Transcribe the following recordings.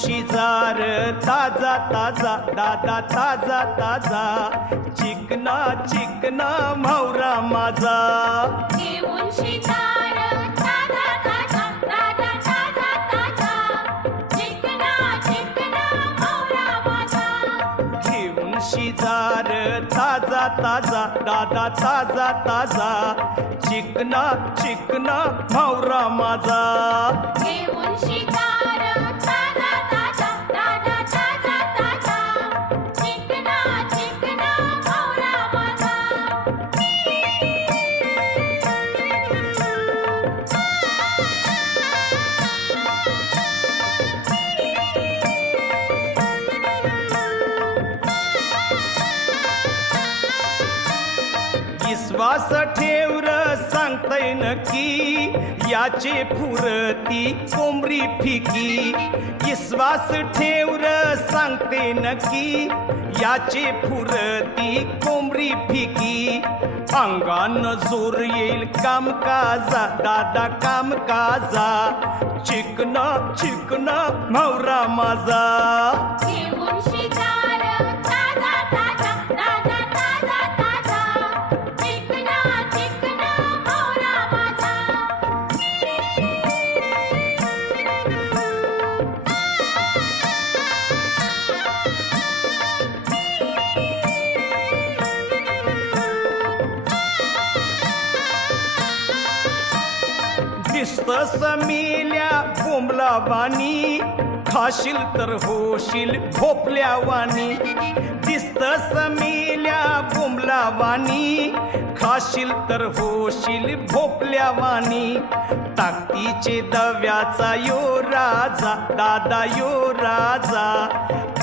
शिजार ताजा ताजा दादा ताजा ताजा चिकना चिकना म्हावरा माझा घेऊन शिजार ताजा ताजा दादा ताजा ताजा चिकना चिकना म्हावरा माझा घेऊन शिजार ताजा ताजा दादा ताजा ताजा चिकना चिकना म्हावरा माझा घेऊन शिजार ताजा ताजा दादा ताजा ताजा चिकना चिकना म्हावरा माझा विश्वास ठेवर सांगतय नक्की याचे फुरती कोंबरी फिकी विश्वास ठेवर सांगते नक्की याचे फुरती कोंबरी फिकी अंगान जोर येईल कामकाजा दादा कामकाजा चिकना चिकना म्हावरा माझा घेऊन शिजार ताजा ताजा दादा ताजा ताजा चिकना चिकना म्हावरा माझा दिसतस मेल्या बोंबलावानी खाशील तर होशील भोपल्यावानी दिसतस मेल्या बोंबलावानी खाशील तर होशील भोपल्यावानी ताकदीचे दव्याचा यो राजा दादा यो राजा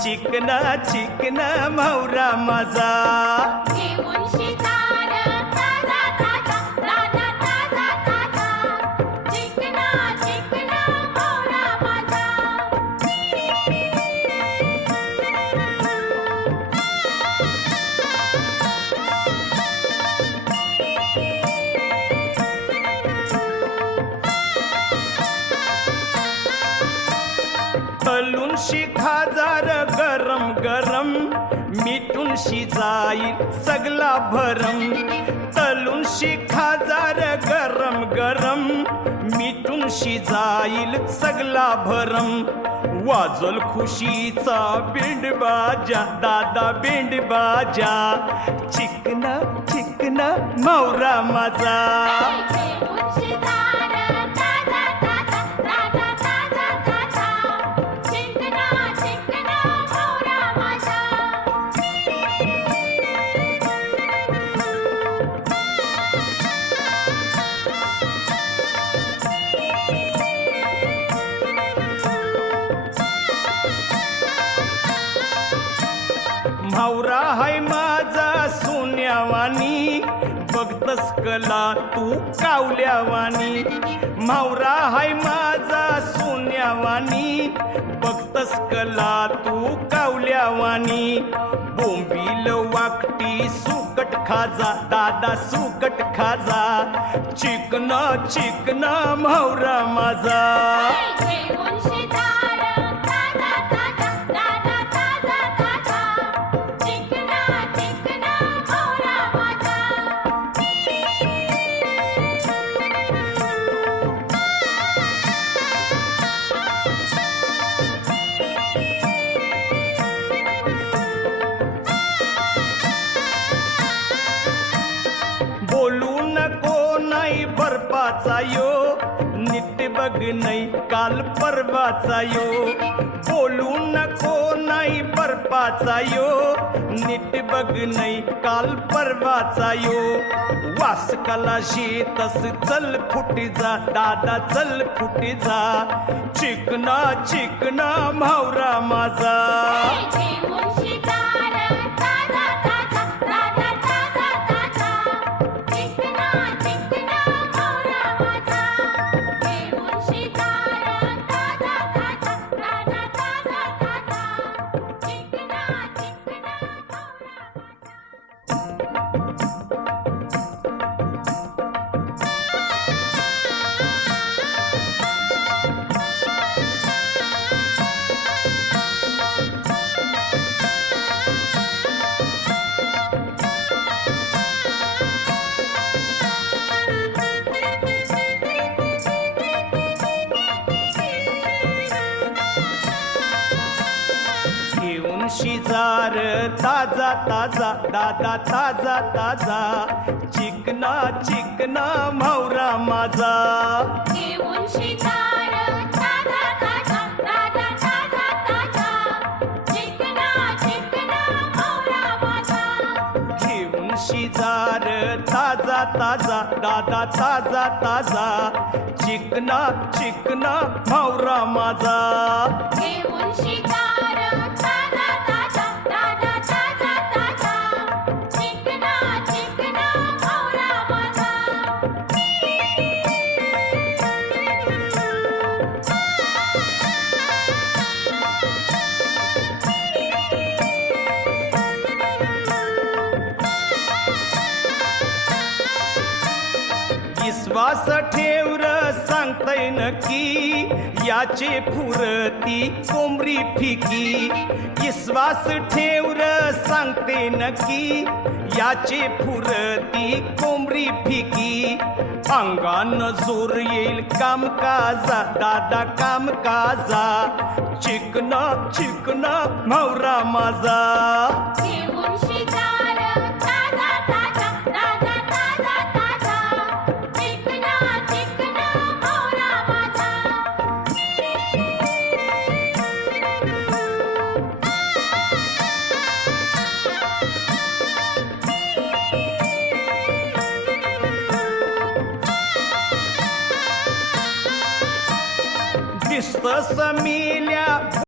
चिकना चिकना म्हावरा माझा घेऊन शिजार ताजा ताजा दादा ताजा ताजा चिकना चिकना म्हावरा माझा तलून शिखाजार गरम गरम मिटून शिजाईल सगला भरम तलून शिखाजार गरम गरम मिटून शिजाईल सगला भरम वाजल खुशीचा बेंड बाजा दादा बेंड बाजा चिकना चिकना म्हावरा माझा घेऊन शिजार ताजा ताजा दादा ताजा ताजा चिकना चिकना म्हावरा माझा म्हावरा हाय माझा सोन्यावानी बघतस कला तू कावल्यावानी म्हावरा हाय माझा सोन्यावानी बघतस कला तू कावल्यावानी बोंबील वाकटी सुकट खाजा दादा सुकट खाजा चिकना चिकना म्हावरा माझा घेऊन शिजार ताजा ताजा दादा ताजा ताजा चिकना चिकना म्हावरा माझा बोलू नको नाही बर्फाचा यो नीट बघ नाही काल परवाचा यो बोलू नको नाही बर्फाचा यो नीट बघ नाही काल परवाचा यो वास कला शेतस चल फुटी जा दादा चल फुटी जा चिकना चिकना म्हावरा माझा घेऊन शिजार शिजार ताजा ताजा दादा ताजा ताजा चिकना चिकना म्हावरा माझा घेऊन शिजार ताजा ताजा दादा ताजा ताजा चिकना चिकना मोरा माझा घेऊन शिजार ताजा ताजा दादा ताजा ताजा चिकना चिकना म्हावरा माझा घेऊन शिकार ताजा ताजा दादा ताजा ताजा चिकना चिकना मोरा माझा विश्वास ठेवर सांगतय नक्की याचे फुरती कोंबरी फिकी विश्वास ठेवर सांगते नक्की याचे फुरती कोंबरी फिकी अंगान जोर येईल कामकाजा दादा कामकाजा चिकना चिकना म्हावरा माझा घेऊन शिकार ताजा ताजा दादा ताजा ताजा चिकना चिकना मोरा माझा दिसतस मेल्या